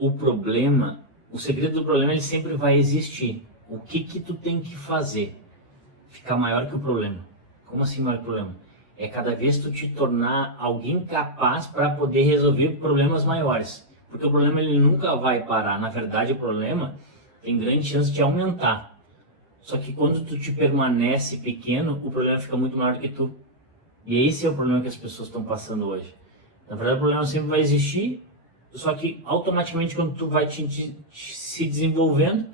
o problema, o segredo do problema, ele sempre vai existir. O que que tu tem que fazer? Ficar maior que o problema. Como assim maior que o problema? É cada vez tu te tornar alguém capaz para poder resolver problemas maiores. Porque o problema ele nunca vai parar. Na verdade, o problema tem grande chance de aumentar. Só que quando tu te permanece pequeno, o problema fica muito maior do que tu. E esse é o problema que as pessoas estão passando hoje. Na verdade, o problema sempre vai existir, só que automaticamente quando tu vai se desenvolvendo,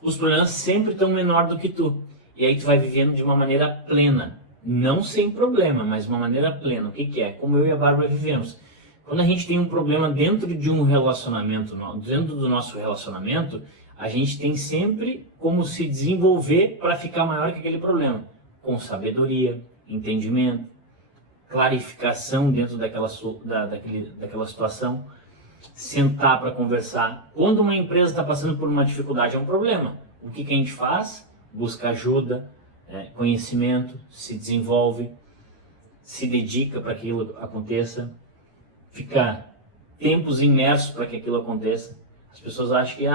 os problemas sempre estão menor do que tu. E aí tu vai vivendo de uma maneira plena. Não sem problema, mas de uma maneira plena. O que que é? Como eu e a Bárbara vivemos. Quando a gente tem um problema dentro de um relacionamento, dentro do nosso relacionamento, a gente tem sempre como se desenvolver para ficar maior que aquele problema. Com sabedoria, entendimento, clarificação dentro daquela situação, sentar para conversar. Quando uma empresa está passando por uma dificuldade, é um problema. O que que a gente faz? Busca ajuda, conhecimento, se desenvolve, se dedica para que aquilo aconteça, fica tempos imersos para que aquilo aconteça. As pessoas acham que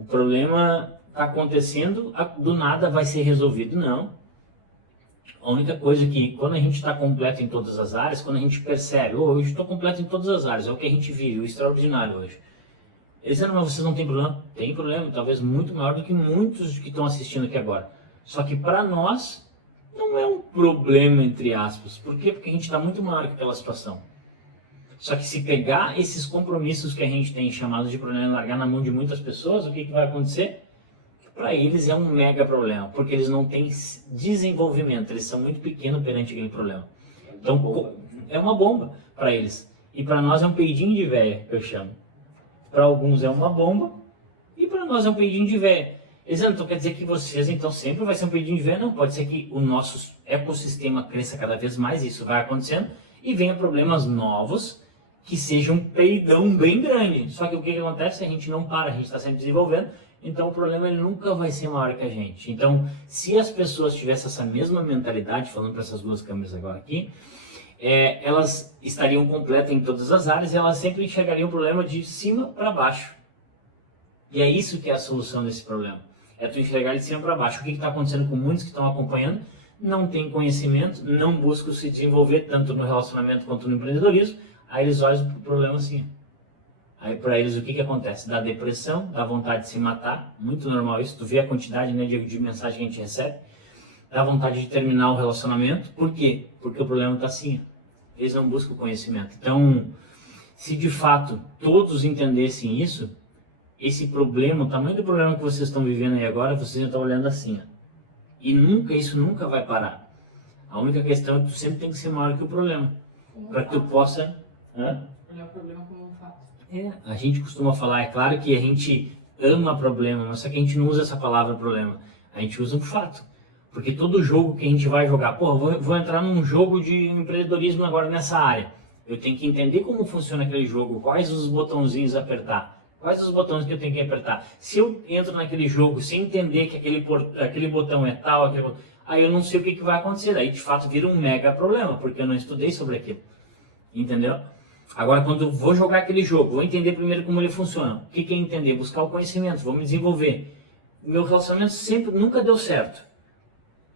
o problema está acontecendo, do nada vai ser resolvido. Não. A única coisa que, quando a gente está completo em todas as áreas, quando a gente percebe, hoje estou completo em todas as áreas, é o que a gente vive, o extraordinário hoje. Eles dizem, mas vocês não têm problema? Tem problema, talvez muito maior do que muitos que estão assistindo aqui agora. Só que para nós, não é um problema, entre aspas. Por quê? Porque a gente está muito maior que aquela situação. Só que se pegar esses compromissos que a gente tem chamados de problema e largar na mão de muitas pessoas, o que vai acontecer? Para eles é um mega problema, porque eles não têm desenvolvimento, eles são muito pequenos perante aquele problema. Então, é uma bomba para eles. E para nós é um peidinho de véia, que eu chamo. Para alguns é uma bomba, e para nós é um peidinho de véia. Eles então quer dizer que vocês então sempre vai ser um peidinho de véia? Não, pode ser que o nosso ecossistema cresça cada vez mais, isso vai acontecendo, e venha problemas novos, que sejam um peidão bem grande. Só que o que acontece? A gente não para, a gente está sempre desenvolvendo. Então o problema ele nunca vai ser maior que a gente. Então, se as pessoas tivessem essa mesma mentalidade, falando para essas duas câmeras agora aqui, elas estariam completas em todas as áreas e elas sempre enxergariam o problema de cima para baixo. E é isso que é a solução desse problema. É tu enxergar de cima para baixo. O que está acontecendo com muitos que estão acompanhando? Não tem conhecimento, não buscam se desenvolver tanto no relacionamento quanto no empreendedorismo. Aí eles olham para o problema assim. Aí para eles o que acontece? Dá depressão, dá vontade de se matar, muito normal isso, tu vê a quantidade, né, de mensagem que a gente recebe, dá vontade de terminar o relacionamento. Por quê? Porque o problema está assim, eles não buscam conhecimento. Então, se de fato todos entendessem isso, esse problema, o tamanho do problema que vocês estão vivendo aí agora, vocês já estão olhando assim, e isso nunca vai parar. A única questão é que tu sempre tem que ser maior que o problema, para que tu possa... Olhar o problema como um fato. A gente costuma falar, é claro que a gente ama problema, mas só que a gente não usa essa palavra problema, a gente usa um fato. Porque todo jogo que a gente vai jogar, vou entrar num jogo de empreendedorismo agora nessa área, eu tenho que entender como funciona aquele jogo, quais os botãozinhos apertar, quais os botões que eu tenho que apertar. Se eu entro naquele jogo sem entender que aquele botão é tal, aí eu não sei o que vai acontecer, aí de fato vira um mega problema, porque eu não estudei sobre aquilo, entendeu? Agora, quando eu vou jogar aquele jogo, vou entender primeiro como ele funciona. O que é entender? Buscar o conhecimento, vou me desenvolver. Meu relacionamento nunca deu certo.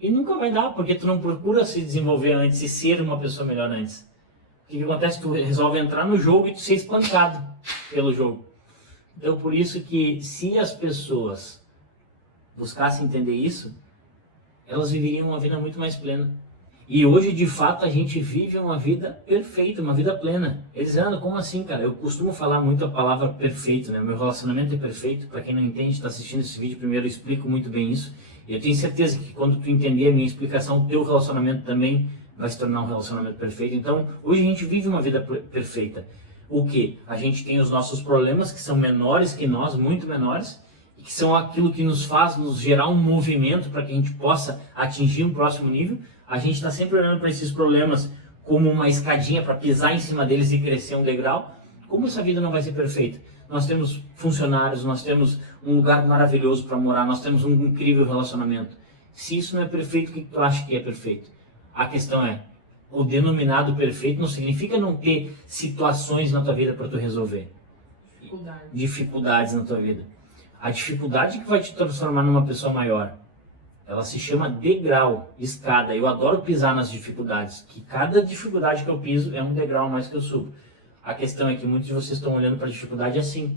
E nunca vai dar, porque tu não procura se desenvolver antes e ser uma pessoa melhor antes. O que acontece? Tu resolve entrar no jogo e tu ser espancado pelo jogo. Então, por isso que se as pessoas buscassem entender isso, elas viveriam uma vida muito mais plena. E hoje, de fato, a gente vive uma vida perfeita, uma vida plena. Eles dizem, como assim, cara? Eu costumo falar muito a palavra perfeito, né? Meu relacionamento é perfeito. Para quem não entende, está assistindo esse vídeo, primeiro eu explico muito bem isso. E eu tenho certeza que quando tu entender a minha explicação, o teu relacionamento também vai se tornar um relacionamento perfeito. Então, hoje a gente vive uma vida perfeita. O quê? A gente tem os nossos problemas, que são menores que nós, muito menores, e que são aquilo que nos faz nos gerar um movimento para que a gente possa atingir um próximo nível. A gente está sempre olhando para esses problemas como uma escadinha para pisar em cima deles e crescer um degrau. Como essa vida não vai ser perfeita? Nós temos funcionários, nós temos um lugar maravilhoso para morar, nós temos um incrível relacionamento. Se isso não é perfeito, o que tu acha que é perfeito? A questão é, o denominado perfeito não significa não ter situações na tua vida para tu resolver. dificuldades na tua vida. A dificuldade que vai te transformar numa pessoa maior, ela se chama degrau, escada. Eu adoro pisar nas dificuldades, que cada dificuldade que eu piso é um degrau a mais que eu subo. A questão é que muitos de vocês estão olhando para a dificuldade assim,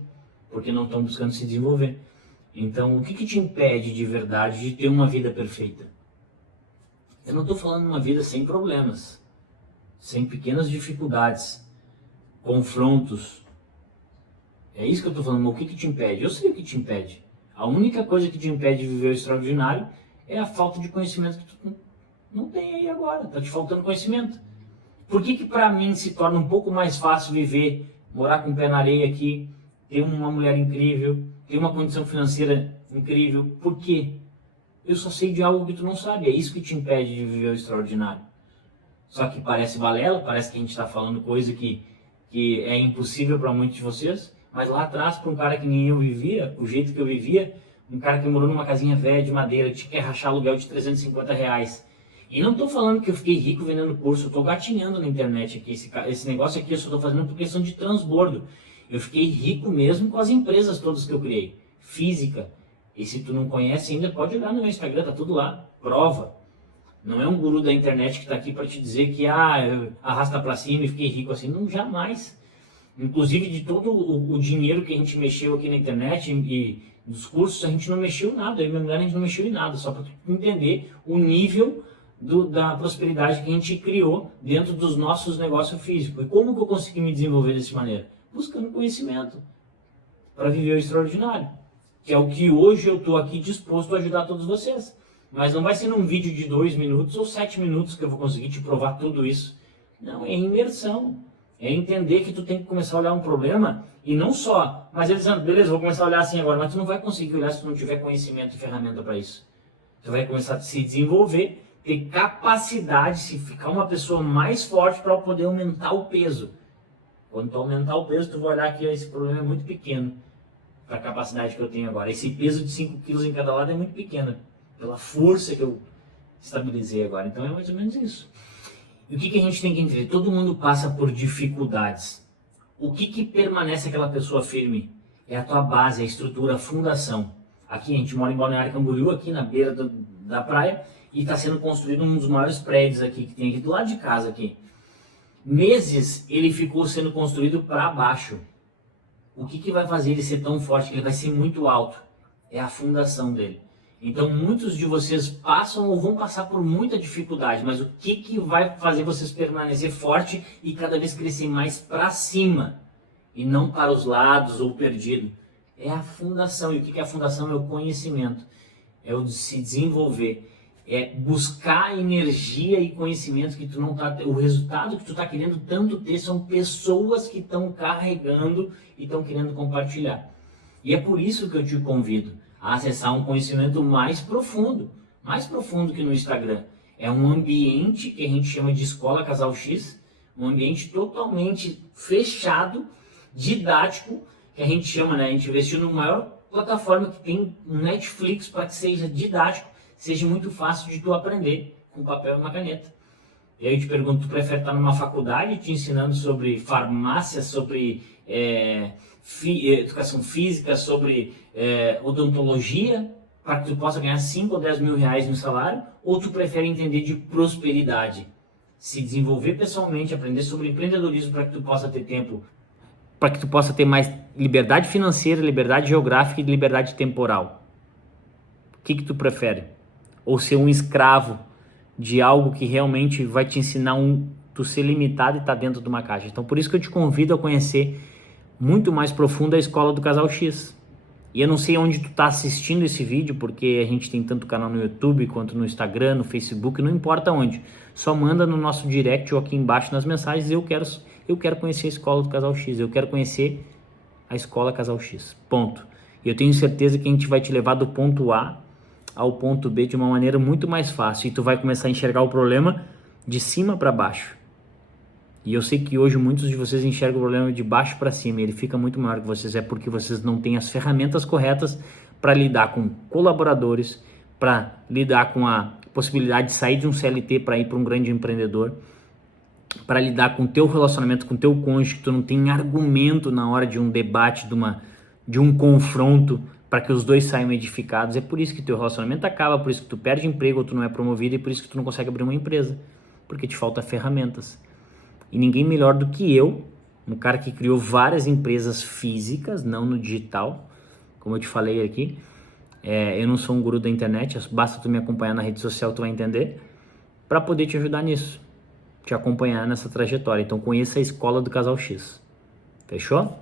porque não estão buscando se desenvolver. Então, o que te impede de verdade de ter uma vida perfeita? Eu não estou falando de uma vida sem problemas, sem pequenas dificuldades, confrontos. É isso que eu estou falando, mas o que te impede? Eu sei o que te impede. A única coisa que te impede de viver o extraordinário é a falta de conhecimento que tu não tem aí agora. Está te faltando conhecimento. Por que para mim se torna um pouco mais fácil viver, morar com o pé na areia aqui, ter uma mulher incrível, ter uma condição financeira incrível? Por quê? Eu só sei de algo que tu não sabe. É isso que te impede de viver o extraordinário. Só que parece balela, parece que a gente está falando coisa que é impossível para muitos de vocês. Mas lá atrás, para um cara que nem eu vivia, o jeito que eu vivia, um cara que morou numa casinha velha de madeira, tinha que rachar aluguel de R$350. E não estou falando que eu fiquei rico vendendo curso, eu estou gatinhando na internet aqui. Esse negócio aqui eu só estou fazendo por questão de transbordo. Eu fiquei rico mesmo com as empresas todas que eu criei. Física. E se tu não conhece ainda, pode olhar no meu Instagram, tá tudo lá. Prova. Não é um guru da internet que está aqui para te dizer que arrasta para cima e fiquei rico assim. Não, jamais. Inclusive de todo o dinheiro que a gente mexeu aqui na internet e dos cursos, a gente não mexeu nada. Eu e minha mulher, a gente não mexeu em nada. Só para tu entender o nível da prosperidade que a gente criou dentro dos nossos negócios físicos. E como que eu consegui me desenvolver dessa maneira? Buscando conhecimento para viver o extraordinário, que é o que hoje eu estou aqui disposto a ajudar todos vocês. Mas não vai ser num vídeo de 2 minutos ou 7 minutos que eu vou conseguir te provar tudo isso. Não, é imersão. É entender que tu tem que começar a olhar um problema e não só, mas ele dizendo, beleza, vou começar a olhar assim agora, mas tu não vai conseguir olhar se tu não tiver conhecimento e ferramenta para isso. Tu vai começar a se desenvolver, ter capacidade, se ficar uma pessoa mais forte para poder aumentar o peso. Quando tu aumentar o peso, tu vai olhar que esse problema é muito pequeno para a capacidade que eu tenho agora. Esse peso de 5 quilos em cada lado é muito pequeno, pela força que eu estabilizei agora. Então é mais ou menos isso. E o que a gente tem que entender? Todo mundo passa por dificuldades. O que permanece aquela pessoa firme? É a tua base, a estrutura, a fundação. Aqui a gente mora em Balneário Camboriú, aqui na beira da praia, e está sendo construído um dos maiores prédios aqui que tem aqui do lado de casa aqui. Meses ele ficou sendo construído para baixo. O que vai fazer ele ser tão forte que ele vai ser muito alto? É a fundação dele. Então muitos de vocês passam ou vão passar por muita dificuldade, mas o que vai fazer vocês permanecer forte e cada vez crescer mais para cima e não para os lados ou perdido? É a fundação. E o que é a fundação? É o conhecimento, é o de se desenvolver, é buscar energia e conhecimento que tu não tá, o resultado que tu está querendo tanto ter são pessoas que estão carregando e estão querendo compartilhar. E é por isso que eu te convido a acessar um conhecimento mais profundo que no Instagram. É um ambiente que a gente chama de Escola Casal X, um ambiente totalmente fechado, didático, que a gente chama, né? A gente investiu na maior plataforma que tem, Netflix, para que seja didático, seja muito fácil de tu aprender com papel e uma caneta. E aí eu te pergunto, tu prefere estar numa faculdade te ensinando sobre farmácia, sobre educação física, sobre odontologia, para que tu possa ganhar 5 ou 10 mil reais no salário? Ou tu prefere entender de prosperidade, se desenvolver pessoalmente, aprender sobre empreendedorismo para que tu possa ter tempo, para que tu possa ter mais liberdade financeira, liberdade geográfica e liberdade temporal? O que tu prefere? Ou ser um escravo de algo que realmente vai te ensinar tu ser limitado e estar dentro de uma caixa? Então por isso que eu te convido a conhecer muito mais profundo a Escola do Casal X. E eu não sei onde tu tá assistindo esse vídeo, porque a gente tem tanto canal no YouTube, quanto no Instagram, no Facebook, não importa onde. Só manda no nosso direct ou aqui embaixo nas mensagens, eu quero conhecer a Escola do Casal X, eu quero conhecer a Escola Casal X, ponto. E eu tenho certeza que a gente vai te levar do ponto A ao ponto B de uma maneira muito mais fácil, e tu vai começar a enxergar o problema de cima para baixo. E eu sei que hoje muitos de vocês enxergam o problema de baixo para cima, e ele fica muito maior que vocês, é porque vocês não têm as ferramentas corretas para lidar com colaboradores, para lidar com a possibilidade de sair de um CLT para ir para um grande empreendedor. para lidar com o teu relacionamento, com o teu cônjuge, que tu não tem argumento na hora de um debate, de um confronto, para que os dois saiam edificados. É por isso que teu relacionamento acaba, por isso que tu perde emprego ou tu não é promovido e por isso que tu não consegue abrir uma empresa, porque te falta ferramentas. E ninguém melhor do que eu, um cara que criou várias empresas físicas, não no digital, como eu te falei aqui. Eu não sou um guru da internet, basta tu me acompanhar na rede social, tu vai entender, para poder te ajudar nisso, te acompanhar nessa trajetória. Então conheça a Escola do Casal X. Fechou?